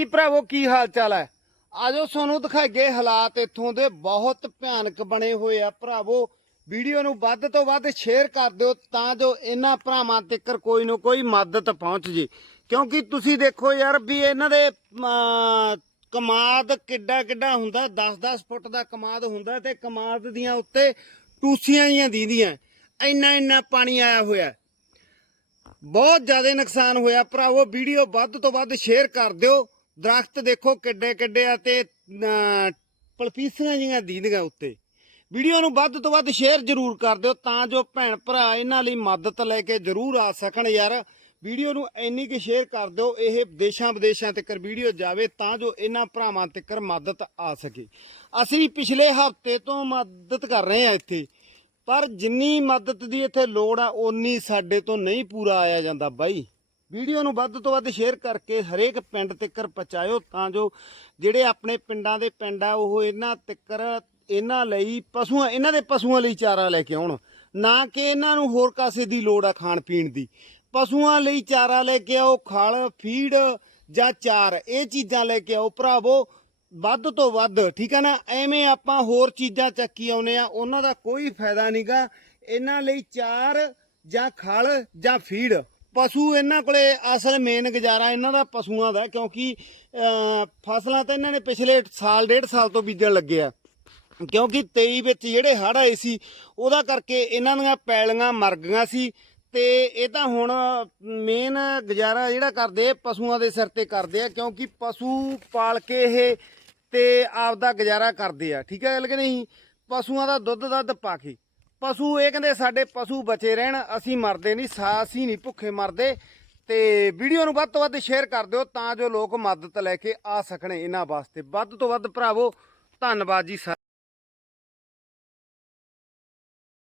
ਕੀ ਭਰਾਵੋ ਕੀ ਹਾਲ ਚਾਲ ਹੈ? ਆਜੋ ਤੁਹਾਨੂੰ ਦਿਖਾਈਏ ਹਾਲਾਤ ਇੱਥੋਂ ਦੇ ਬਹੁਤ ਭਿਆਨਕ ਬਣੇ ਹੋਏ ਆ। ਭਰਾਵੋ, ਵੀਡੀਓ ਨੂੰ ਵੱਧ ਤੋਂ ਵੱਧ ਸ਼ੇਅਰ ਕਰ ਦਿਓ ਤਾਂ ਜੋ ਇਹਨਾਂ ਭਰਾਵਾਂ ਤੱਕ ਕੋਈ ਨਾ ਕੋਈ ਮਦਦ ਪਹੁੰਚ ਜੇ। ਕਿਉਂਕਿ ਤੁਸੀਂ ਦੇਖੋ ਯਾਰ ਵੀ ਇਹਨਾਂ ਦੇ ਕਮਾਦ ਕਿੱਡਾ ਕਿੱਡਾ ਹੁੰਦਾ 10-10 ਫੁੱਟ ਦਾ ਕਮਾਦ ਹੁੰਦਾ ਤੇ ਕਮਾਦ ਦੀਆਂ ਉੱਤੇ ਟੂਸੀਆਂ ਜੀਆਂ ਦੀਦੀਆਂ ਇੰਨਾ ਇੰਨਾ ਪਾਣੀ ਆਇਆ ਹੋਇਆ ਬਹੁਤ ਜ਼ਿਆਦਾ ਨੁਕਸਾਨ ਹੋਇਆ। ਭਰਾਵੋ, ਵੀਡੀਓ ਵੱਧ ਤੋਂ ਵੱਧ ਸ਼ੇਅਰ ਕਰ ਦਿਓ। ਦਰਖਤ ਦੇਖੋ ਕਿੱਡੇ ਕਿੱਡੇ ਆ ਤੇ ਪਲਪੀਸੀਆਂ ਜੀਆਂ ਦੀਦੀਆਂ ਉੱਤੇ। ਵੀਡੀਓ ਨੂੰ ਵੱਧ ਤੋਂ ਵੱਧ ਸ਼ੇਅਰ ਜ਼ਰੂਰ ਕਰ ਦਿਓ ਤਾਂ ਜੋ ਭੈਣ ਭਰਾ ਇਹਨਾਂ ਲਈ ਮਦਦ ਲੈ ਕੇ ਜ਼ਰੂਰ ਆ ਸਕਣ ਯਾਰ। ਵੀਡੀਓ ਨੂੰ ਇੰਨੀ ਕਿ ਸ਼ੇਅਰ ਕਰ ਦਿਓ, ਇਹ ਦੇਸ਼ਾਂ ਵਿਦੇਸ਼ਾਂ ਤੱਕ ਵੀਡੀਓ ਜਾਵੇ ਤਾਂ ਜੋ ਇਹਨਾਂ ਭਰਾਵਾਂ ਤੱਕ ਮਦਦ ਆ ਸਕੇ। ਅਸੀਂ ਪਿਛਲੇ ਹਫ਼ਤੇ ਤੋਂ ਮਦਦ ਕਰ ਰਹੇ ਹਾਂ ਇੱਥੇ, ਪਰ ਜਿੰਨੀ ਮਦਦ ਦੀ ਇੱਥੇ ਲੋੜ ਆ, ਓਨੀ ਸਾਡੇ ਤੋਂ ਨਹੀਂ ਪੂਰਾ ਆਇਆ ਜਾਂਦਾ ਬਾਈ। ਵੀਡੀਓ ਨੂੰ ਵੱਧ ਤੋਂ ਵੱਧ ਸ਼ੇਅਰ ਕਰਕੇ ਹਰੇਕ ਪਿੰਡ ਤੱਕ ਪਹੁੰਚਾਇਓ ਤਾਂ ਜੋ ਜਿਹੜੇ ਆਪਣੇ ਪਿੰਡਾਂ ਦੇ ਪਿੰਡ ਆ, ਉਹ ਇਹਨਾਂ ਤੱਕ ਇਹਨਾਂ ਲਈ ਪਸ਼ੂਆਂ, ਇਹਨਾਂ ਦੇ ਪਸ਼ੂਆਂ ਲਈ ਚਾਰਾ ਲੈ ਕੇ ਆਉਣ। ਨਾ ਕਿ ਇਹਨਾਂ ਨੂੰ ਹੋਰ ਕਾਸੇ ਦੀ ਲੋੜ ਆ ਖਾਣ ਪੀਣ ਦੀ। ਪਸ਼ੂਆਂ ਲਈ ਚਾਰਾ ਲੈ ਕੇ ਆਓ, ਖਲ, ਫੀਡ ਜਾਂ ਚਾਰ, ਇਹ ਚੀਜ਼ਾਂ ਲੈ ਕੇ ਆਓ ਭਰਾਵੋ, ਵੱਧ ਤੋਂ ਵੱਧ, ਠੀਕ ਹੈ ਨਾ? ਐਵੇਂ ਆਪਾਂ ਹੋਰ ਚੀਜ਼ਾਂ ਚੱਕੀ ਆਉਨੇ ਆ, ਉਹਨਾਂ ਦਾ ਕੋਈ ਫਾਇਦਾ ਨਹੀਂਗਾ ਇਹਨਾਂ ਲਈ ਚਾਰ ਜਾਂ ਖਲ ਜਾਂ ਫੀਡ ਪਸ਼ੂ ਇਹਨਾਂ ਕੋਲੇ ਅਸਲ ਮੇਨ ਗੁਜ਼ਾਰਾ ਇਹਨਾਂ ਦਾ ਪਸ਼ੂਆਂ ਦਾ ਕਿਉਂਕਿ ਫਸਲਾਂ ਤਾਂ ਇਹਨਾਂ ਨੇ ਪਿਛਲੇ ਸਾਲ, ਡੇਢ ਸਾਲ ਤੋਂ ਬੀਜਣ ਲੱਗੇ ਆ। ਕਿਉਂਕਿ 23 ਵਿੱਚ ਜਿਹੜੇ ਹੜ੍ਹ ਆਏ ਸੀ, ਉਹਦਾ ਕਰਕੇ ਇਹਨਾਂ ਦੀਆਂ ਪੈਲੀਆਂ ਮਰ ਗਈਆਂ ਸੀ। ਤੇ ਇਹ ਤਾਂ ਹੁਣ ਮੇਨ ਗੁਜ਼ਾਰਾ ਜਿਹੜਾ ਕਰਦੇ ਪਸ਼ੂਆਂ ਦੇ ਸਿਰ ਤੇ ਕਰਦੇ ਆ, ਕਿਉਂਕਿ ਪਸ਼ੂ ਪਾਲ ਕੇ ਇਹ ਤੇ ਆਪਦਾ ਗੁਜ਼ਾਰਾ ਕਰਦੇ ਆ। ਠੀਕ ਹੈ ਗੱਲ ਕਿ ਨਹੀਂ? ਪਸ਼ੂਆਂ ਦਾ ਦੁੱਧ ਦੱਧ ਪਾ ਕੇ। ਪਸ਼ੂ, ਇਹ ਕਹਿੰਦੇ ਸਾਡੇ ਪਸ਼ੂ ਬਚੇ ਰਹਿਣ, ਅਸੀਂ ਮਰਦੇ ਨਹੀਂ, ਸਾ ਅਸੀਂ ਨਹੀਂ ਭੁੱਖੇ ਮਰਦੇ। ਤੇ ਵੀਡੀਓ ਨੂੰ ਵੱਧ ਤੋਂ ਵੱਧ ਸ਼ੇਅਰ ਕਰ ਦਿਓ ਤਾਂ ਜੋ ਲੋਕ ਮਦਦ ਲੈ ਕੇ ਆ ਸਕਣ ਇਹਨਾਂ ਵਾਸਤੇ। ਵੱਧ ਤੋਂ ਵੱਧ ਭਰਾਵੋ, ਧੰਨਵਾਦ ਜੀ ਸਾ-